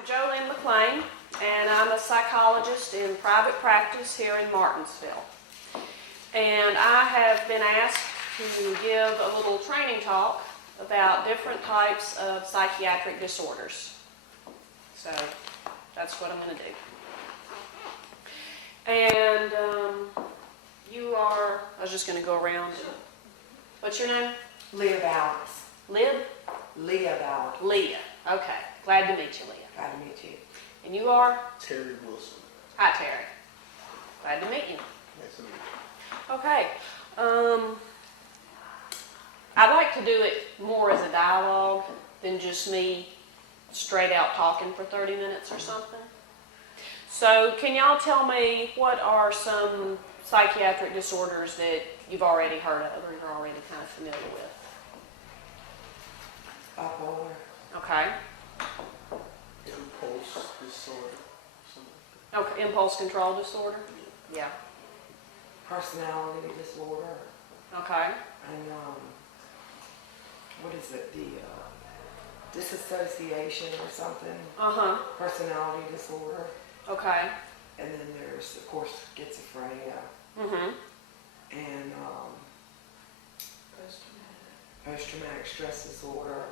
Dr. JoLynn McClain, and I'm a psychologist in private practice here in Martinsville. And I have been asked to give a little training talk about different types of psychiatric disorders. So that's what I'm going to do. And I was just going to go around. What's your name? Leah Balance. Lib? Leah Balance. Leah. Okay. Glad to meet you, Leah. Glad to meet you. And you are? Terry Wilson. Hi, Terry. Glad to meet you. Nice to meet you. Okay. I'd like to do it more as a dialogue than just me straight out talking for 30 minutes or something. So can y'all tell me what are some psychiatric disorders that you've already heard of or you're already kind of familiar with? Bipolar. Okay. Impulse disorder. Okay. Impulse control disorder? Yeah. Personality disorder. Okay. And what is it? The disassociation or something. Uh-huh. Personality disorder. Okay. And then there's, of course, schizophrenia. Mm-hmm. And post-traumatic stress disorder.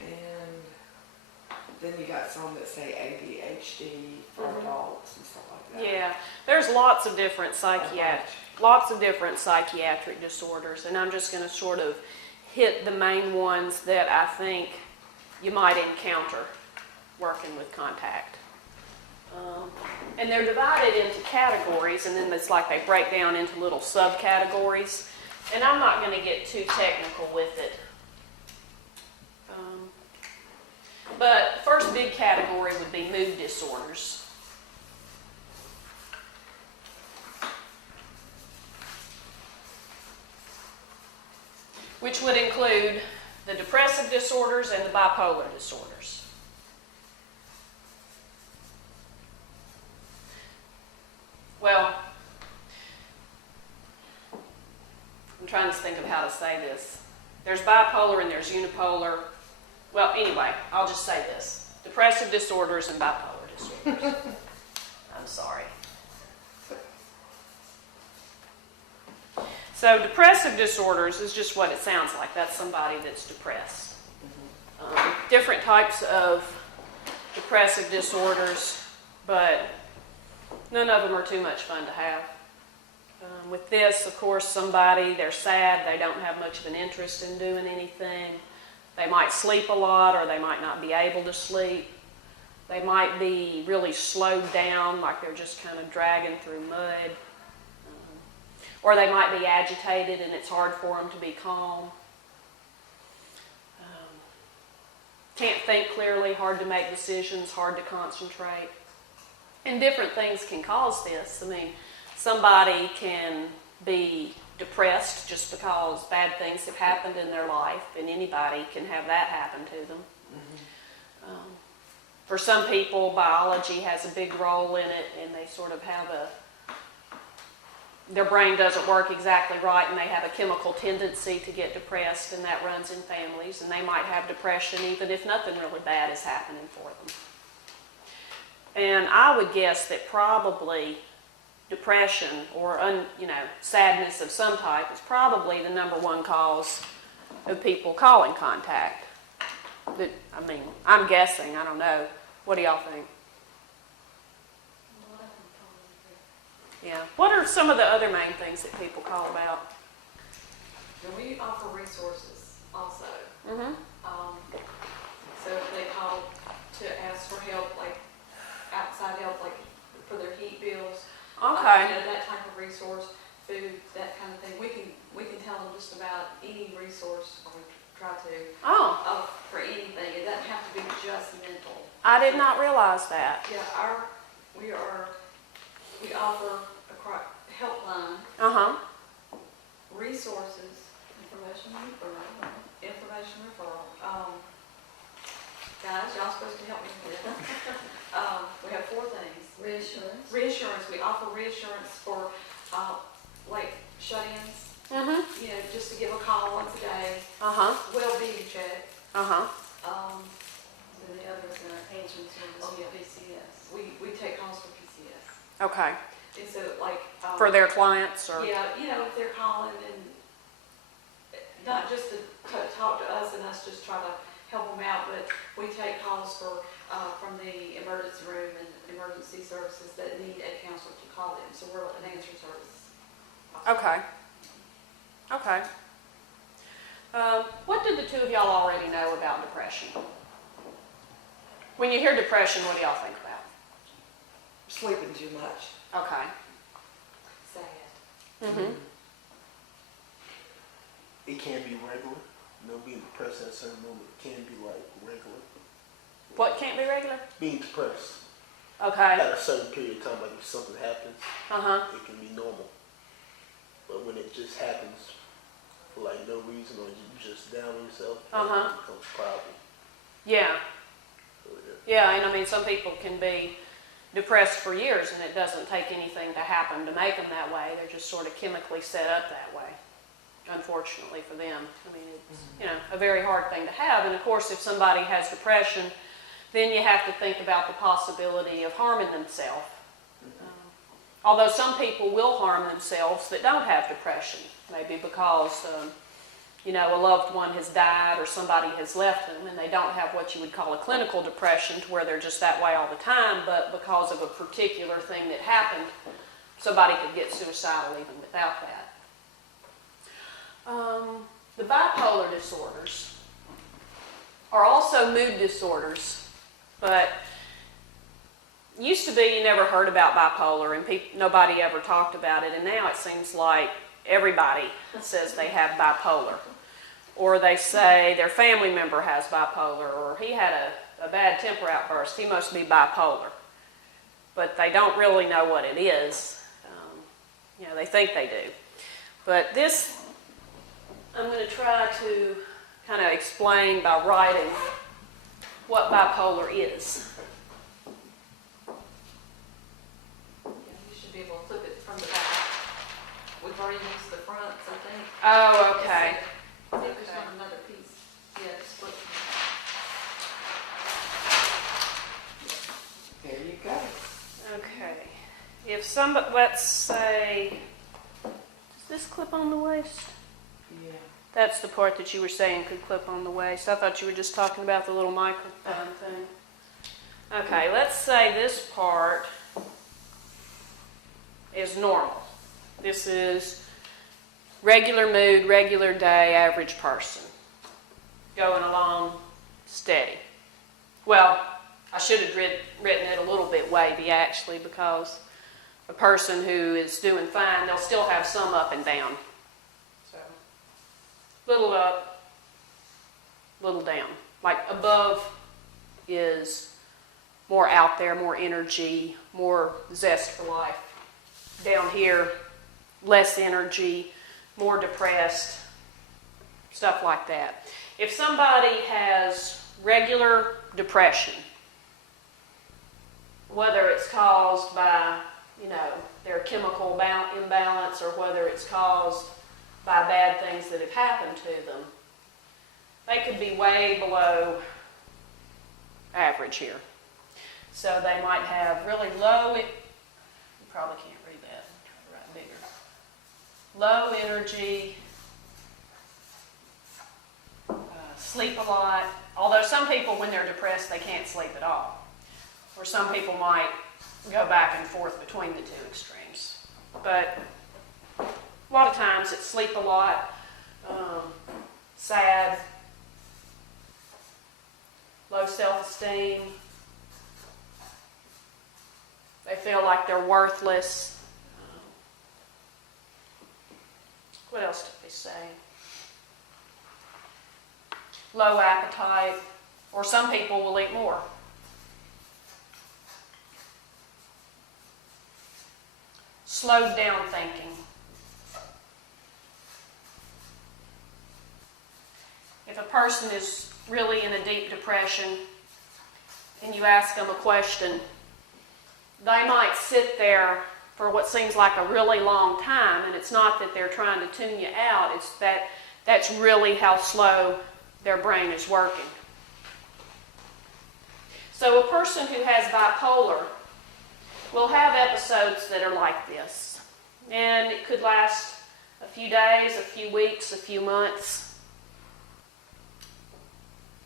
And then you got some that say ADHD for adults and stuff like that. Yeah, there's lots of different psychiatric disorders, and I'm just going to sort of hit the main ones that I think you might encounter working with contact. And they're divided into categories, and then it's like they break down into little subcategories. And I'm not going to get too technical with it. But the first big category would be mood disorders. Which would include the depressive disorders and the bipolar disorders. Well, I'm trying to think of how to say this. There's bipolar and there's unipolar. Well, anyway, I'll just say this. Depressive disorders and bipolar disorders. I'm sorry. So depressive disorders is just what it sounds like. That's somebody that's depressed. Different types of depressive disorders, but none of them are too much fun to have. With this, of course, they're sad, they don't have much of an interest in doing anything. They might sleep a lot or they might not be able to sleep. They might be really slowed down, like they're just kind of dragging through mud. Or they might be agitated and it's hard for them to be calm. Can't think clearly, hard to make decisions, hard to concentrate. And different things can cause this. I mean, somebody can be depressed just because bad things have happened in their life, and anybody can have that happen to them. For some people, biology has a big role in it, and they sort of have their brain doesn't work exactly right, and they have a chemical tendency to get depressed, and that runs in families, and they might have depression even if nothing really bad is happening for them. And I would guess that probably depression or sadness of some type is probably the number one cause of people calling contact. I'm guessing, I don't know. What do y'all think? Yeah. What are some of the other main things that people call about? We offer resources also. Mm-hmm. So if they call to ask for help, like outside help, like for their heat bills, Okay. that type of resource, food, that kind of thing. We can tell them just about any resource, or we try to, for anything. It doesn't have to be just mental. I did not realize that. Yeah, we offer a helpline, resources, information referral. Guys, y'all supposed to help me with it. We have 4 things. Reassurance. We offer reassurance for like shut-ins. Just to give a call once a day. Well-being check. And the others are answering service via PCS. We take calls for PCS. Okay. And so like. For their clients or? Yeah, if they're calling and not just to talk to us and us just try to help them out, but we take calls from the emergency room and emergency services that need a counselor to call them. So we're an answer service. Okay. Okay. What did the two of y'all already know about depression? When you hear depression, what do y'all think about? Sleeping too much. Okay. Sad. Mm-hmm. It can be regular. Being depressed at a certain moment can be like regular. What can't be regular? Being depressed Okay. at a certain period of time, like if something happens, it can be normal. But when it just happens for like no reason or you just down on yourself, it becomes a problem. Yeah. So, Yeah, and I mean, some people can be depressed for years and it doesn't take anything to happen to make them that way. They're just sort of chemically set up that way, unfortunately for them. I mean, it's, a very hard thing to have. And of course, if somebody has depression, then you have to think about the possibility of harming themselves. Although some people will harm themselves that don't have depression, maybe because, a loved one has died or somebody has left them and they don't have what you would call a clinical depression to where they're just that way all the time, but because of a particular thing that happened, somebody could get suicidal even without that. The bipolar disorders are also mood disorders, but used to be you never heard about bipolar and nobody ever talked about it, and now it seems like everybody says they have bipolar, or they say their family member has bipolar, or he had a bad temper outburst, he must be bipolar, but they don't really know what it is. They think they do, but this I'm going to try to kind of explain by writing what bipolar is. You should be able to flip it from the back. We've already used the fronts, I think. Oh, okay. I think there's not another piece. Yeah, it's split. There you go. Okay. If somebody, let's say, does this clip on the waist? Yeah. That's the part that you were saying could clip on the waist. I thought you were just talking about the little microphone thing. Okay, let's say this part is normal. This is regular mood, regular day, average person. Going along steady. Well, I should have written it a little bit wavy actually, because a person who is doing fine, they'll still have some up and down. So, little up, little down. Like above is more out there, more energy, more zest for life. Down here, less energy, more depressed, stuff like that. If somebody has regular depression, whether it's caused by, their chemical imbalance or whether it's caused by bad things that have happened to them, they could be way below average here. So they might have really low, you probably can't read that, try to write bigger. Low energy, sleep a lot, although some people when they're depressed they can't sleep at all. Or some people might go back and forth between the two extremes. But a lot of times it's sleep a lot, sad, low self-esteem. They feel like they're worthless. What else did they say? Low appetite, or some people will eat more. Slowed down thinking. If a person is really in a deep depression and you ask them a question, they might sit there for what seems like a really long time, and it's not that they're trying to tune you out, it's that that's really how slow their brain is working. So a person who has bipolar will have episodes that are like this. And it could last a few days, a few weeks, a few months.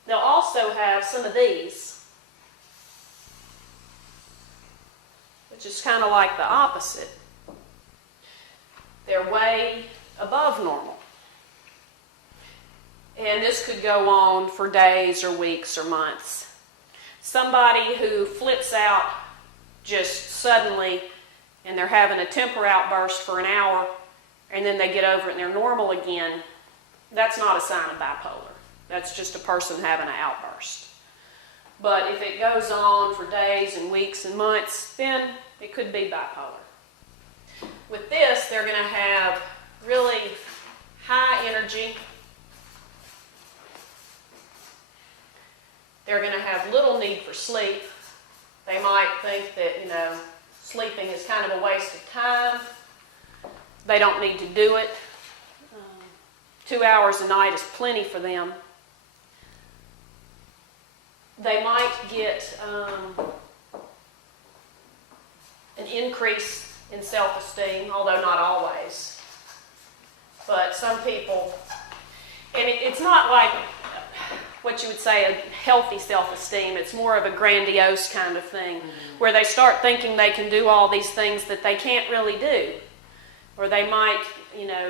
They'll also have some of these, which is kind of like the opposite. They're way above normal. And this could go on for days or weeks or months. Somebody who flips out just suddenly and they're having a temper outburst for an hour and then they get over it and they're normal again, that's not a sign of bipolar. That's just a person having an outburst. But if it goes on for days and weeks and months, then it could be bipolar. With this, they're going to have really high energy. They're going to have little need for sleep. They might think that, sleeping is kind of a waste of time. They don't need to do it. 2 hours a night is plenty for them. They might get an increase in self-esteem, although not always. But some people, and it's not like what you would say a healthy self-esteem. It's more of a grandiose kind of thing, where they start thinking they can do all these things that they can't really do. Or they might,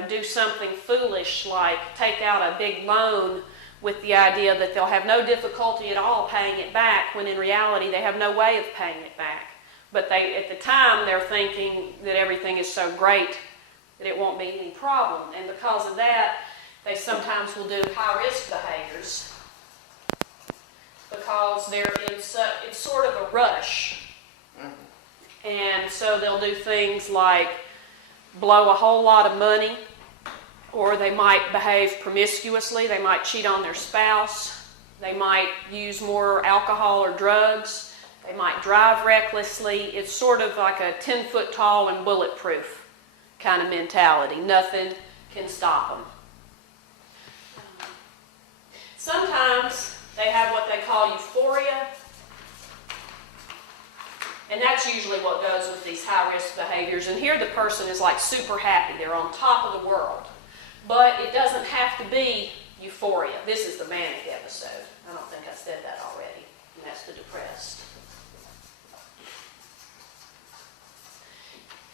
do something foolish like take out a big loan with the idea that they'll have no difficulty at all paying it back, when in reality they have no way of paying it back. But at the time, they're thinking that everything is so great that it won't be any problem. And because of that, they sometimes will do high-risk behaviors because they're it's sort of a rush. And so they'll do things like blow a whole lot of money, or they might behave promiscuously. They might cheat on their spouse. They might use more alcohol or drugs. They might drive recklessly. It's sort of like a 10-foot tall and bulletproof kind of mentality. Nothing can stop them. Sometimes they have what they call euphoria. And that's usually what goes with these high-risk behaviors. And here the person is like super happy. They're on top of the world. But it doesn't have to be euphoria. This is the manic episode. I don't think I said that already. And that's the depressed.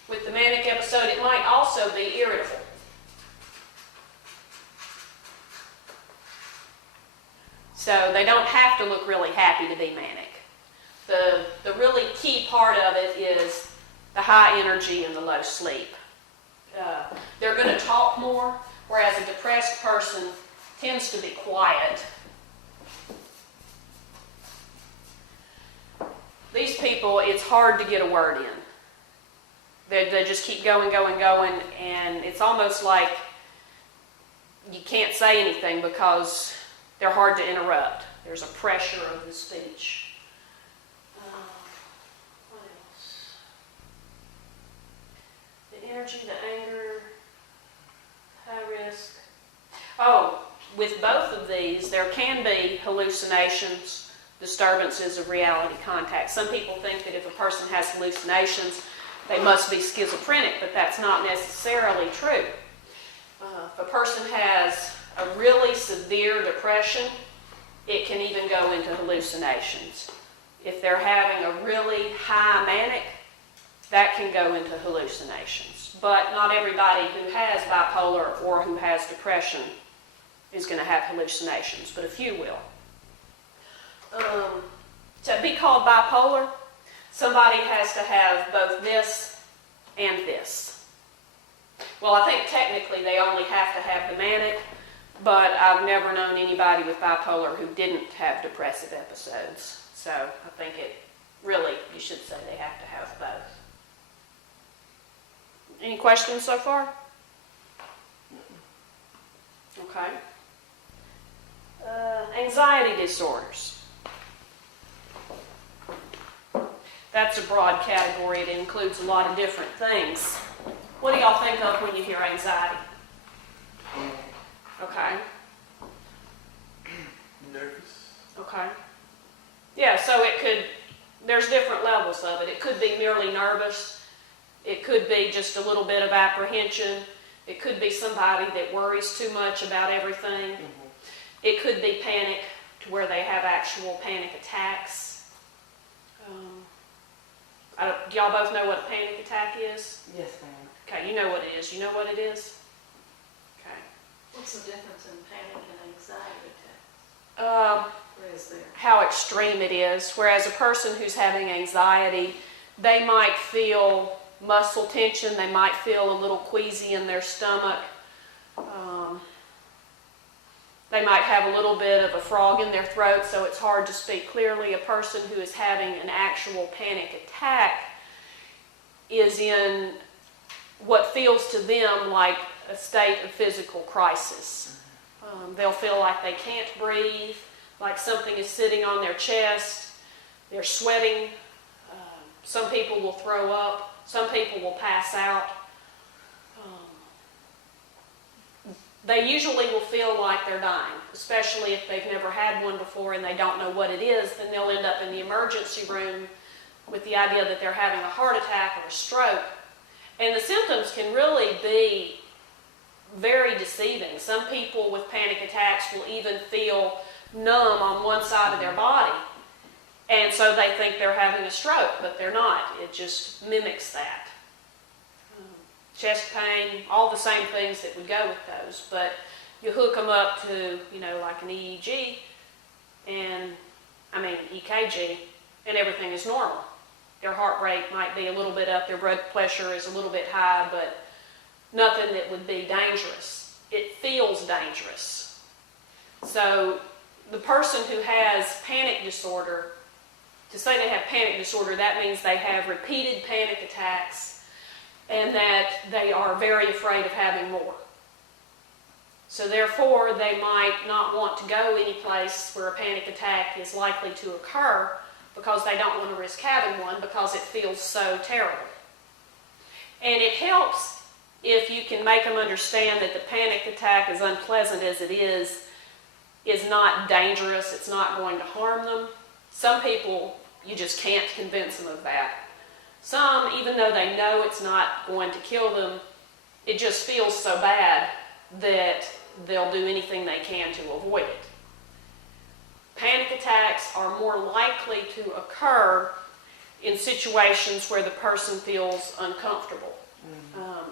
With the manic episode, it might also be irritable. So they don't have to look really happy to be manic. The really key part of it is the high energy and the low sleep. They're going to talk more, whereas a depressed person tends to be quiet. These people, it's hard to get a word in. They just keep going, and it's almost like you can't say anything because they're hard to interrupt. There's a pressure of the speech. What else? The energy, the anger, high risk. Oh, with both of these, there can be hallucinations, disturbances of reality contact. Some people think that if a person has hallucinations, they must be schizophrenic, but that's not necessarily true. If a person has a really severe depression, it can even go into hallucinations. If they're having a really high manic, that can go into hallucinations. But not everybody who has bipolar or who has depression is going to have hallucinations, but a few will. To be called bipolar, somebody has to have both this and this. Well, I think technically they only have to have the manic, but I've never known anybody with bipolar who didn't have depressive episodes. So I think you should say they have to have both. Any questions so far? Okay. Anxiety disorders. That's a broad category. It includes a lot of different things. What do y'all think of when you hear anxiety? Okay. Okay. Yeah, so there's different levels of it. It could be merely nervous. It could be just a little bit of apprehension. It could be somebody that worries too much about everything. Mm-hmm. It could be panic to where they have actual panic attacks. Do y'all both know what a panic attack is? Yes, ma'am. Okay, you know what it is. You know what it is? Okay. What's the difference in panic and anxiety attacks? What is there? How extreme it is. Whereas a person who's having anxiety, they might feel muscle tension, they might feel a little queasy in their stomach. They might have a little bit of a frog in their throat, so it's hard to speak clearly. A person who is having an actual panic attack is in what feels to them like a state of physical crisis. They'll feel like they can't breathe, like something is sitting on their chest. They're sweating. Some people will throw up. Some people will pass out. They usually will feel like they're dying, especially if they've never had one before and they don't know what it is. Then they'll end up in the emergency room with the idea that they're having a heart attack or a stroke. And the symptoms can really be very deceiving. Some people with panic attacks will even feel numb on one side of their body. And so they think they're having a stroke, but they're not. It just mimics that. Chest pain, all the same things that would go with those. But you hook them up to, like an EKG, and everything is normal. Their heart rate might be a little bit up, their blood pressure is a little bit high, but nothing that would be dangerous. It feels dangerous. So the person who has panic disorder, to say they have panic disorder, that means they have repeated panic attacks and that they are very afraid of having more. So therefore, they might not want to go any place where a panic attack is likely to occur because they don't want to risk having one because it feels so terrible. And it helps if you can make them understand that the panic attack, as unpleasant as it is not dangerous, it's not going to harm them. Some people, you just can't convince them of that. Some, even though they know it's not going to kill them, it just feels so bad that they'll do anything they can to avoid it. Panic attacks are more likely to occur in situations where the person feels uncomfortable.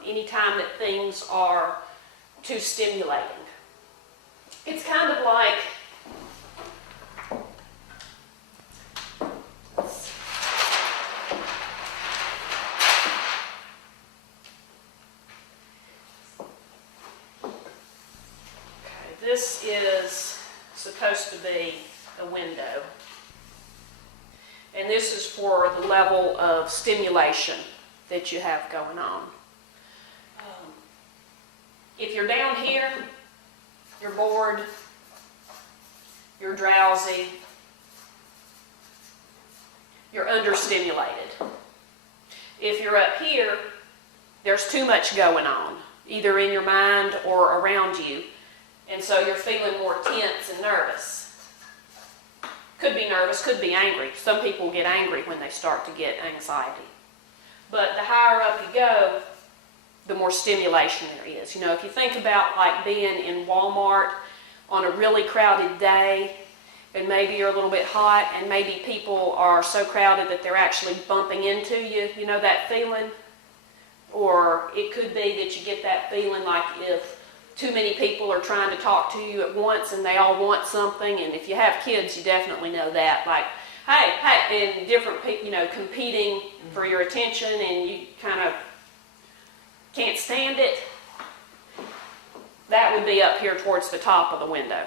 Anytime that things are too stimulating. It's kind of like, this is supposed to be a window. And this is for the level of stimulation that you have going on. If you're down here, you're bored, you're drowsy, you're understimulated. If you're up here, there's too much going on, either in your mind or around you. And so you're feeling more tense and nervous. Could be nervous, could be angry. Some people get angry when they start to get anxiety. But the higher up you go, the more stimulation there is. If you think about like being in Walmart on a really crowded day, and maybe you're a little bit hot, and maybe people are so crowded that they're actually bumping into you, that feeling? Or it could be that you get that feeling like if too many people are trying to talk to you at once and they all want something, and if you have kids, you definitely know that. Like, hey, and different people, competing for your attention, and you kind of can't stand it. That would be up here towards the top of the window.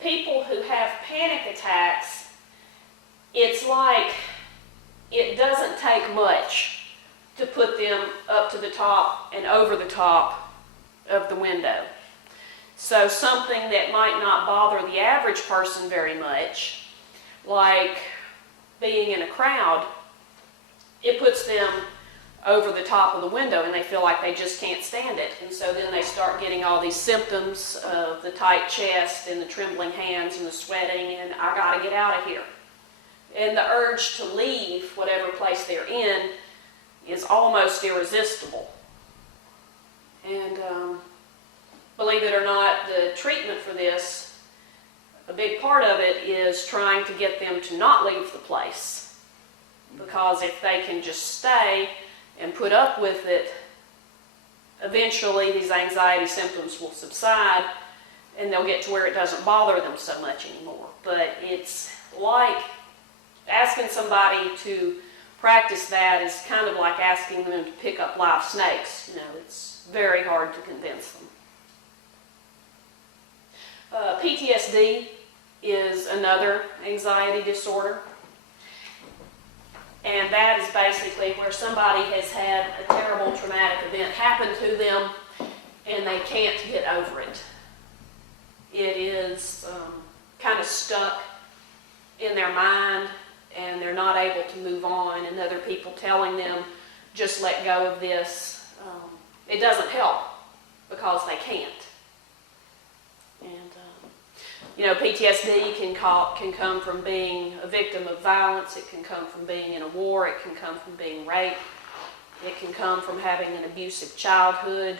People who have panic attacks, it's like it doesn't take much to put them up to the top and over the top of the window. So something that might not bother the average person very much, like being in a crowd, it puts them over the top of the window, and they feel like they just can't stand it. And so then they start getting all these symptoms of the tight chest and the trembling hands and the sweating, and I gotta get out of here. And the urge to leave whatever place they're in is almost irresistible. And believe it or not, the treatment for this, a big part of it is trying to get them to not leave the place. Because if they can just stay and put up with it, eventually these anxiety symptoms will subside and they'll get to where it doesn't bother them so much anymore. But it's like asking somebody to practice that is kind of like asking them to pick up live snakes. You know, it's very hard to convince them. PTSD is another anxiety disorder. And that is basically where somebody has had a terrible traumatic event happen to them and they can't get over it. It is kind of stuck in their mind and they're not able to move on, and other people telling them, just let go of this, it doesn't help because they can't. And you know, PTSD can come from being a victim of violence, it can come from being in a war, it can come from being raped, it can come from having an abusive childhood,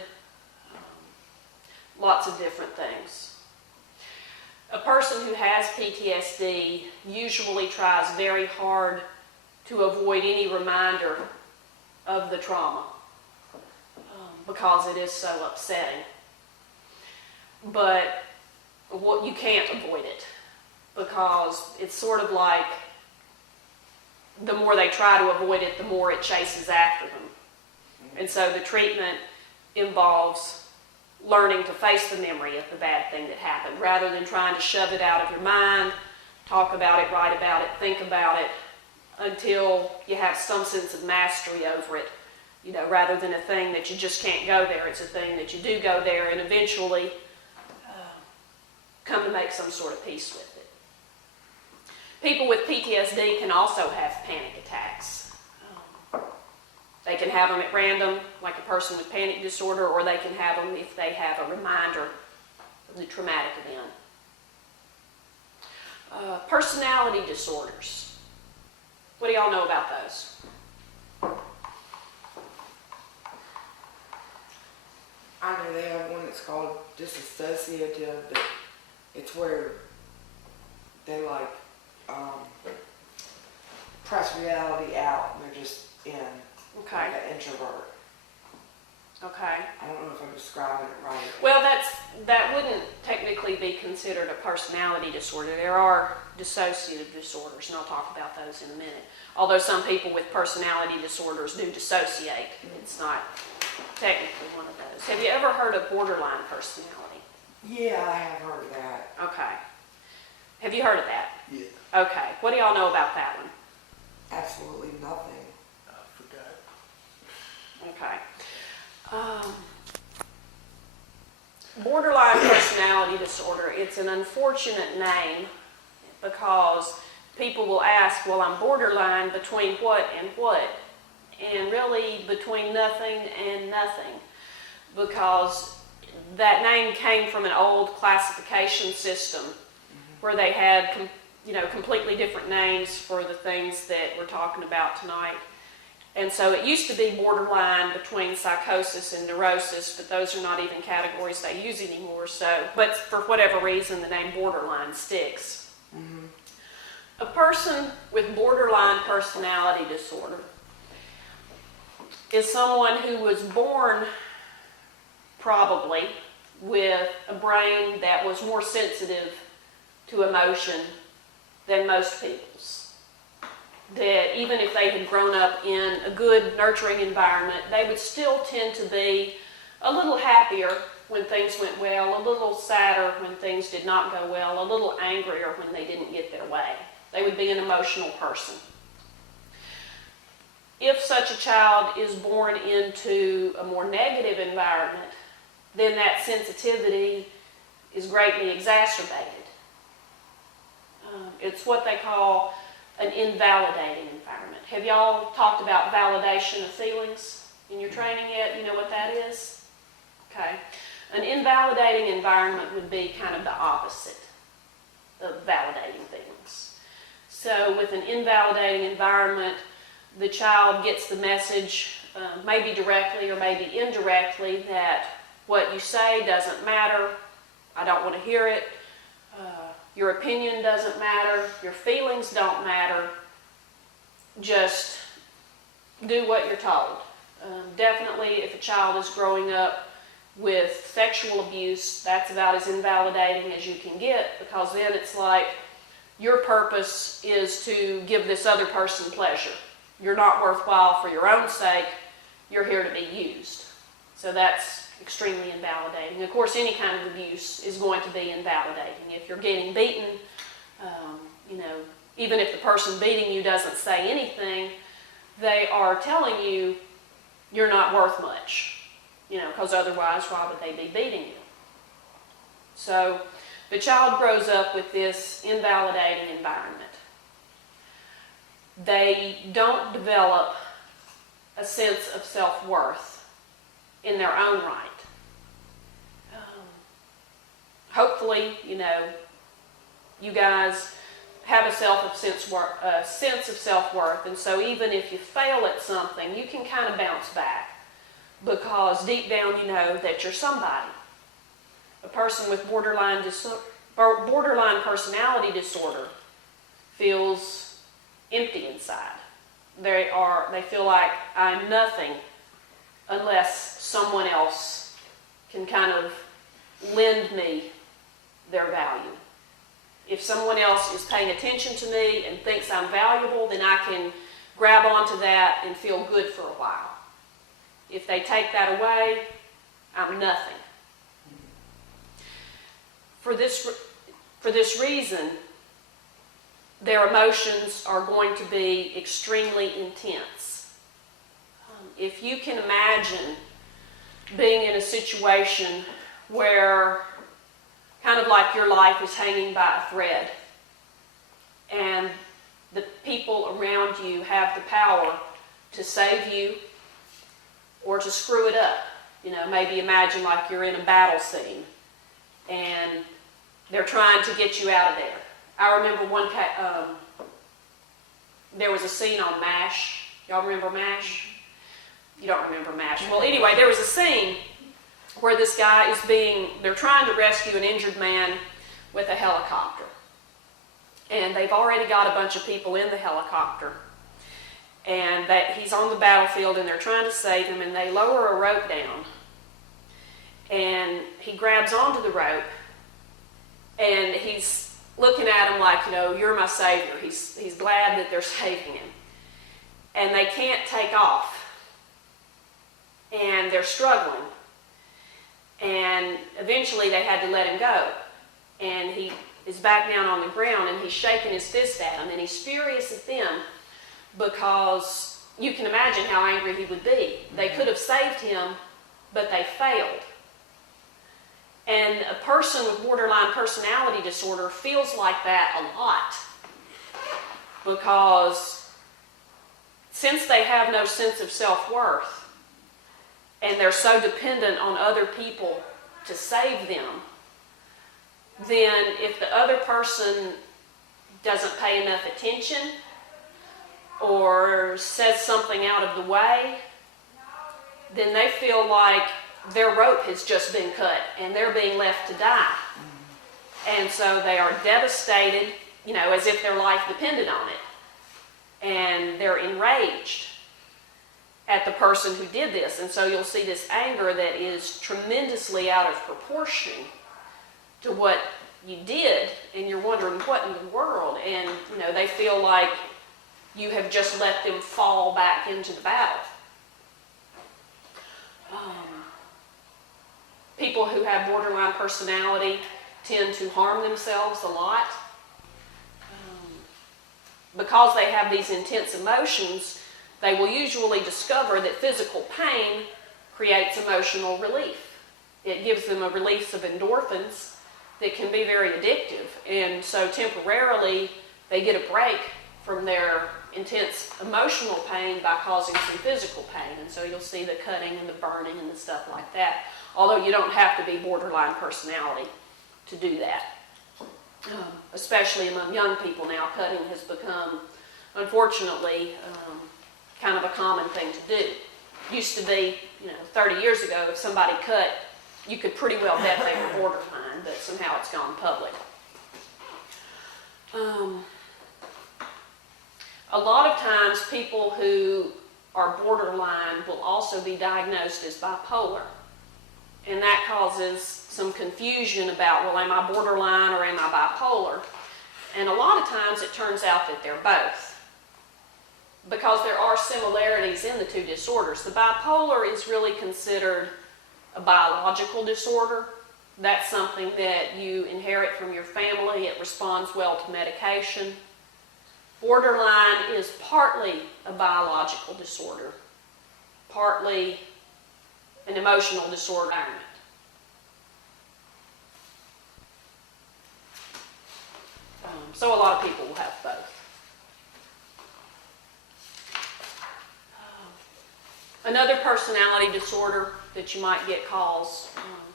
lots of different things. A person who has PTSD usually tries very hard to avoid any reminder of the trauma because it is so upsetting. But you can't avoid it because it's sort of like the more they try to avoid it, the more it chases after them. And so the treatment involves learning to face the memory of the bad thing that happened rather than trying to shove it out of your mind, talk about it, write about it, think about it until you have some sense of mastery over it. You know, rather than a thing that you just can't go there, it's a thing that you do go there and eventually come to make some sort of peace with it. People with PTSD can also have panic attacks. They can have them at random, like a person with panic disorder, or they can have them if they have a reminder of the traumatic event. Personality disorders. What do y'all know about those? I know they have one that's called dissociative, but it's where they like press reality out and they're just in. Okay. Like an introvert. Okay. I don't know if I'm describing it right. Well, that wouldn't technically be considered a personality disorder. There are dissociative disorders, and I'll talk about those in a minute. Although some people with personality disorders do dissociate, it's not technically one of those. Have you ever heard of borderline personality? Yeah, I have heard of that. Okay. Have you heard of that? Yeah. Okay. What do y'all know about that one? Absolutely nothing. I forgot. Okay. Borderline personality disorder, it's an unfortunate name because people will ask, well, I'm borderline between what and what? And really between nothing and nothing, because that name came from an old classification system where they had completely different names for the things that we're talking about tonight. And so it used to be borderline between psychosis and neurosis, but those are not even categories they use anymore. But for whatever reason, the name borderline sticks. Mm-hmm. A person with borderline personality disorder is someone who was born probably with a brain that was more sensitive to emotion than most people's. That even if they had grown up in a good, nurturing environment, they would still tend to be a little happier when things went well, a little sadder when things did not go well, a little angrier when they didn't get their way. They would be an emotional person. If such a child is born into a more negative environment, then that sensitivity is greatly exacerbated. It's what they call an invalidating environment. Have y'all talked about validation of feelings in your training yet? You know what that is? Okay. An invalidating environment would be kind of the opposite of validating feelings. So with an invalidating environment, the child gets the message, maybe directly or maybe indirectly, that what you say doesn't matter, I don't want to hear it, your opinion doesn't matter, your feelings don't matter, just do what you're told. Definitely if a child is growing up with sexual abuse, that's about as invalidating as you can get, because then it's like your purpose is to give this other person pleasure. You're not worthwhile for your own sake, you're here to be used. So that's extremely invalidating. Of course, any kind of abuse is going to be invalidating. If you're getting beaten, even if the person beating you doesn't say anything, they are telling you you're not worth much. Because otherwise, why would they be beating you? So the child grows up with this invalidating environment. They don't develop a sense of self-worth in their own right. Hopefully, you guys have a sense of self-worth, and so even if you fail at something, you can kind of bounce back, because deep down you know that you're somebody. A person with borderline personality disorder feels empty inside. They feel like I'm nothing unless someone else can kind of lend me their value. If someone else is paying attention to me and thinks I'm valuable, then I can grab onto that and feel good for a while. If they take that away, I'm nothing. For this reason, their emotions are going to be extremely intense. If you can imagine being in a situation where kind of like your life is hanging by a thread, and the people around you have the power to save you or to screw it up. Maybe imagine like you're in a battle scene and they're trying to get you out of there. I remember there was a scene on MASH. Y'all remember MASH? You don't remember MASH. Well, anyway, there was a scene where this guy they're trying to rescue an injured man with a helicopter. And they've already got a bunch of people in the helicopter. And he's on the battlefield and they're trying to save him, and they lower a rope down. And he grabs onto the rope and he's looking at him like, you're my savior. He's glad that they're saving him. And they can't take off. And they're struggling. And eventually they had to let him go. And he is back down on the ground and he's shaking his fist at them, and he's furious at them because you can imagine how angry he would be. They could have saved him, but they failed. And a person with borderline personality disorder feels like that a lot, because since they have no sense of self-worth and they're so dependent on other people to save them, then if the other person doesn't pay enough attention or says something out of the way, then they feel like their rope has just been cut and they're being left to die. And so they are devastated, as if their life depended on it. And they're enraged at the person who did this. And so you'll see this anger that is tremendously out of proportion to what you did, and you're wondering what in the world. And, they feel like you have just let them fall back into the battle. People who have borderline personality tend to harm themselves a lot. Because they have these intense emotions, they will usually discover that physical pain creates emotional relief. It gives them a release of endorphins that can be very addictive. And so temporarily, they get a break from their intense emotional pain by causing some physical pain. And so you'll see the cutting and the burning and the stuff like that. Although you don't have to be borderline personality to do that. Especially among young people now, cutting has become, unfortunately, kind of a common thing to do. Used to be, 30 years ago, if somebody cut, you could pretty well bet they were borderline, but somehow it's gone public. A lot of times people who are borderline will also be diagnosed as bipolar. And that causes some confusion about, well, am I borderline or am I bipolar? And a lot of times it turns out that they're both, because there are similarities in the two disorders. The bipolar is really considered a biological disorder. That's something that you inherit from your family. It responds well to medication. Borderline is partly a biological disorder, partly an emotional disorder. So a lot of people will have both. Another personality disorder that you might get calls,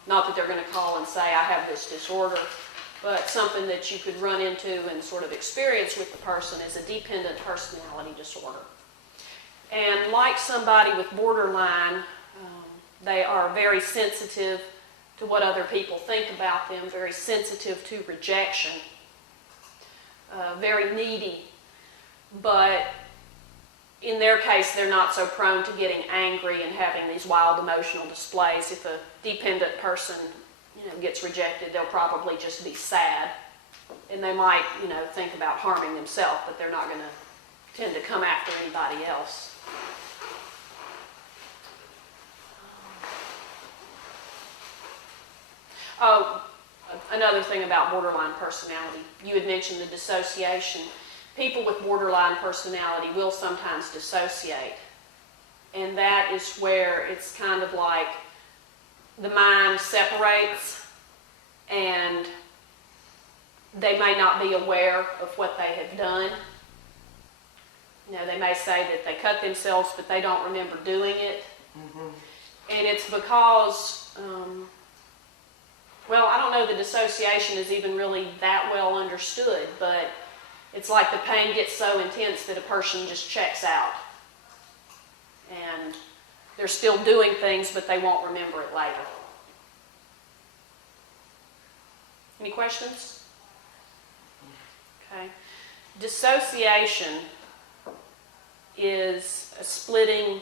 not that they're going to call and say, I have this disorder, but something that you could run into and sort of experience with the person is a dependent personality disorder. And like somebody with borderline, they are very sensitive to what other people think about them, very sensitive to rejection, very needy, but in their case, they're not so prone to getting angry and having these wild emotional displays. If a dependent person, gets rejected, they'll probably just be sad, and they might, think about harming themselves, but they're not going to tend to come after anybody else. Oh, another thing about borderline personality. You had mentioned the dissociation. People with borderline personality will sometimes dissociate. And that is where it's kind of like the mind separates and they may not be aware of what they have done. They may say that they cut themselves, but they don't remember doing it. Mm-hmm. And it's because, I don't know the dissociation is even really that well understood, but it's like the pain gets so intense that a person just checks out. And they're still doing things, but they won't remember it later. Any questions? Okay. Dissociation is a splitting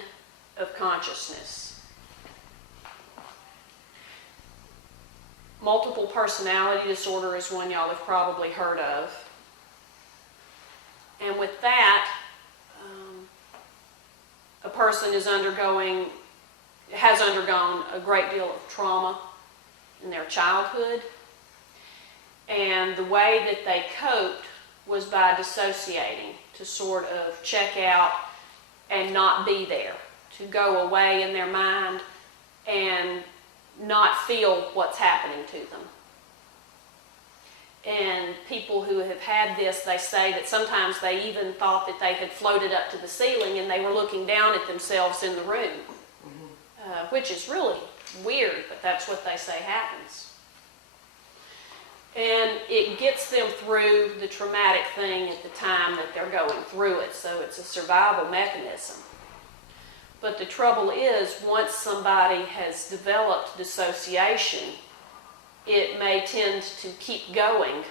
of consciousness. Multiple personality disorder is one y'all have probably heard of. And with that, a person has undergone a great deal of trauma in their childhood. And the way that they coped was by dissociating, to sort of check out and not be there, to go away in their mind and not feel what's happening to them. And people who have had this, they say that sometimes they even thought that they had floated up to the ceiling and they were looking down at themselves in the room, which is really weird, but that's what they say happens. And it gets them through the traumatic thing at the time that they're going through it, so it's a survival mechanism. But the trouble is, once somebody has developed dissociation, it may tend to keep going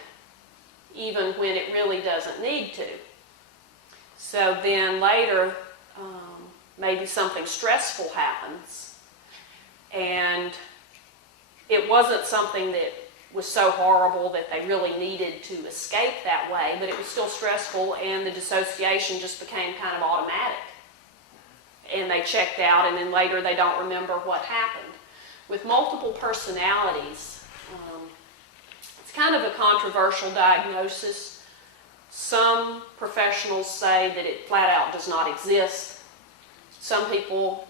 even when it really doesn't need to. So then later, maybe something stressful happens, and it wasn't something that was so horrible that they really needed to escape that way, but it was still stressful, and the dissociation just became kind of automatic. And they checked out, and then later they don't remember what happened. With multiple personalities, it's kind of a controversial diagnosis. Some professionals say that it flat out does not exist. Some people,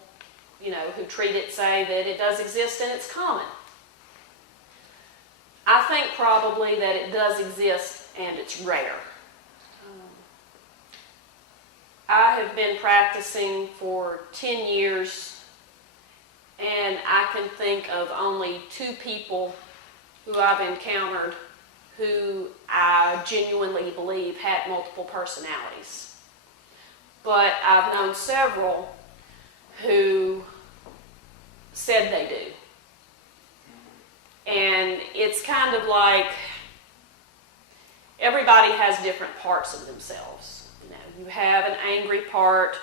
who treat it say that it does exist and it's common. I think probably that it does exist and it's rare. I have been practicing for 10 years, and I can think of only 2 people who I've encountered who I genuinely believe had multiple personalities. But I've known several who said they do. And it's kind of like everybody has different parts of themselves. You have an angry part,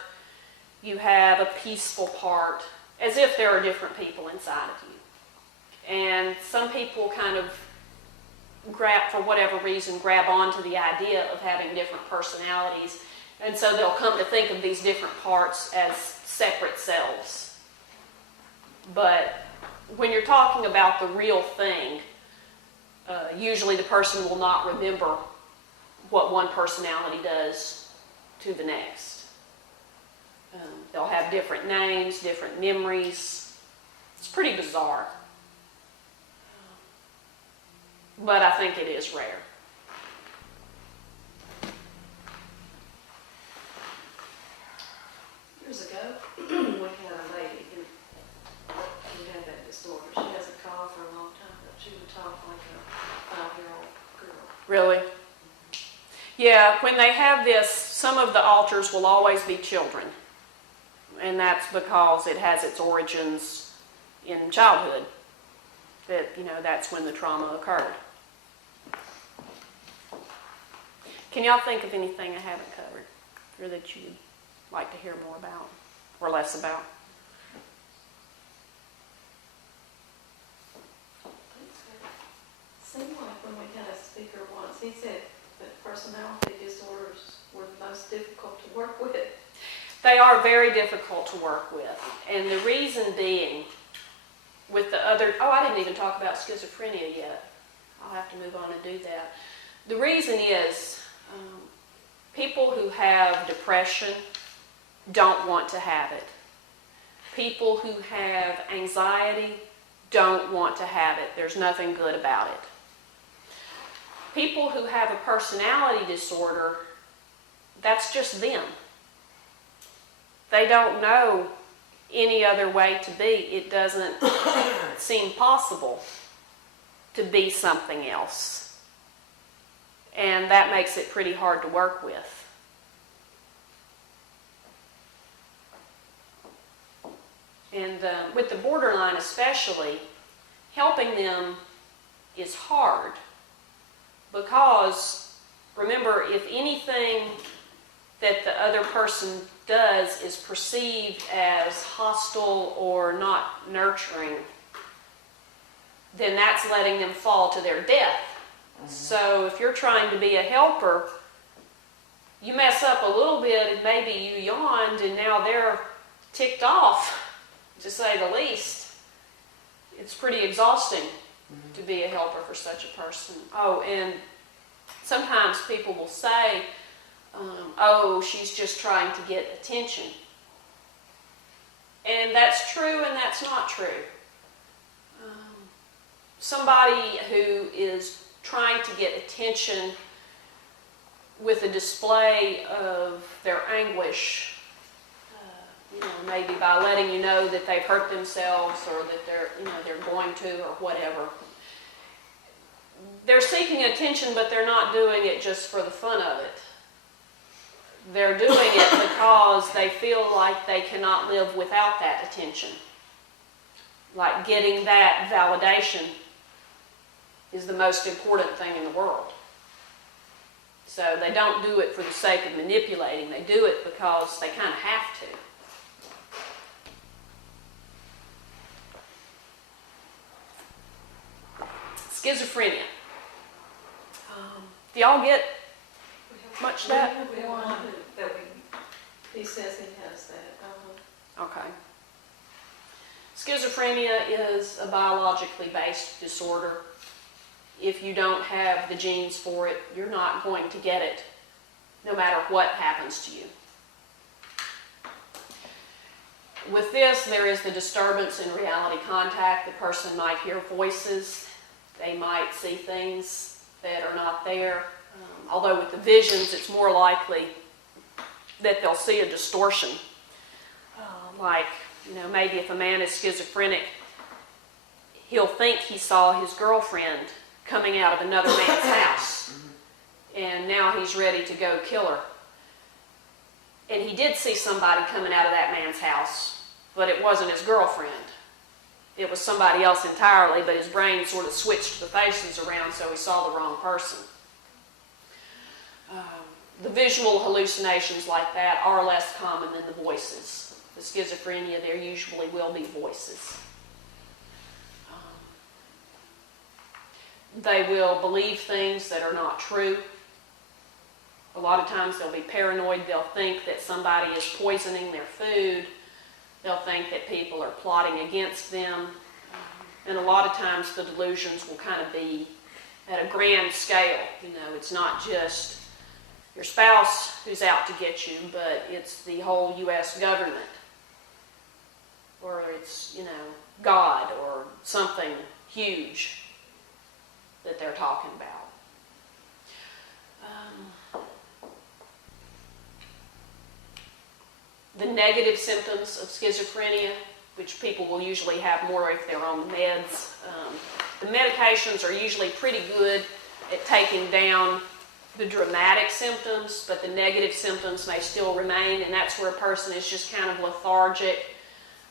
you have a peaceful part, as if there are different people inside of you. And some people kind of for whatever reason, grab onto the idea of having different personalities, and so they'll come to think of these different parts as separate selves. But when you're talking about the real thing, usually the person will not remember what one personality does to the next. They'll have different names, different memories. It's pretty bizarre. But I think it is rare. Years ago, we had a lady who had that disorder. She hasn't called for a long time, but she would talk like a 5-year-old girl. Really? Yeah, when they have this, some of the alters will always be children. And that's because it has its origins in childhood. That's when the trauma occurred. Can y'all think of anything I haven't covered, or that you'd like to hear more about, or less about? It seemed like when we had a speaker once, he said that personality disorders were the most difficult to work with. They are very difficult to work with, and the reason being, with the other, I didn't even talk about schizophrenia yet. I'll have to move on and do that. The reason is, people who have depression don't want to have it. People who have anxiety don't want to have it. There's nothing good about it. People who have a personality disorder, that's just them. They don't know any other way to be. It doesn't seem possible to be something else. And that makes it pretty hard to work with. And with the borderline especially, helping them is hard because, remember, if anything that the other person does is perceived as hostile or not nurturing, then that's letting them fall to their death. So if you're trying to be a helper, you mess up a little bit and maybe you yawned and now they're ticked off, to say the least. It's pretty exhausting to be a helper for such a person. Oh, and sometimes people will say, she's just trying to get attention. And that's true and that's not true. Somebody who is trying to get attention with a display of their anguish, maybe by letting you know that they've hurt themselves or that they're going to or whatever. They're seeking attention, but they're not doing it just for the fun of it. They're doing it because they feel like they cannot live without that attention. Like getting that validation is the most important thing in the world. So they don't do it for the sake of manipulating. They do it because they kind of have to. Schizophrenia. Do y'all get much of that? We have one he says he has that. Okay. Schizophrenia is a biologically based disorder. If you don't have the genes for it, you're not going to get it, no matter what happens to you. With this, there is the disturbance in reality contact. The person might hear voices. They might see things that are not there. Although with the visions, it's more likely that they'll see a distortion. Like, maybe if a man is schizophrenic, he'll think he saw his girlfriend coming out of another man's house, and now he's ready to go kill her. And he did see somebody coming out of that man's house, but it wasn't his girlfriend. It was somebody else entirely, but his brain sort of switched the faces around, so he saw the wrong person. The visual hallucinations like that are less common than the voices. The schizophrenia, there usually will be voices. They will believe things that are not true. A lot of times they'll be paranoid. They'll think that somebody is poisoning their food. They'll think that people are plotting against them. And a lot of times the delusions will kind of be at a grand scale. It's not just your spouse who's out to get you, but it's the whole U.S. government. Or it's, God or something huge that they're talking about. The negative symptoms of schizophrenia, which people will usually have more if they're on the meds. The medications are usually pretty good at taking down the dramatic symptoms, but the negative symptoms may still remain, and that's where a person is just kind of lethargic.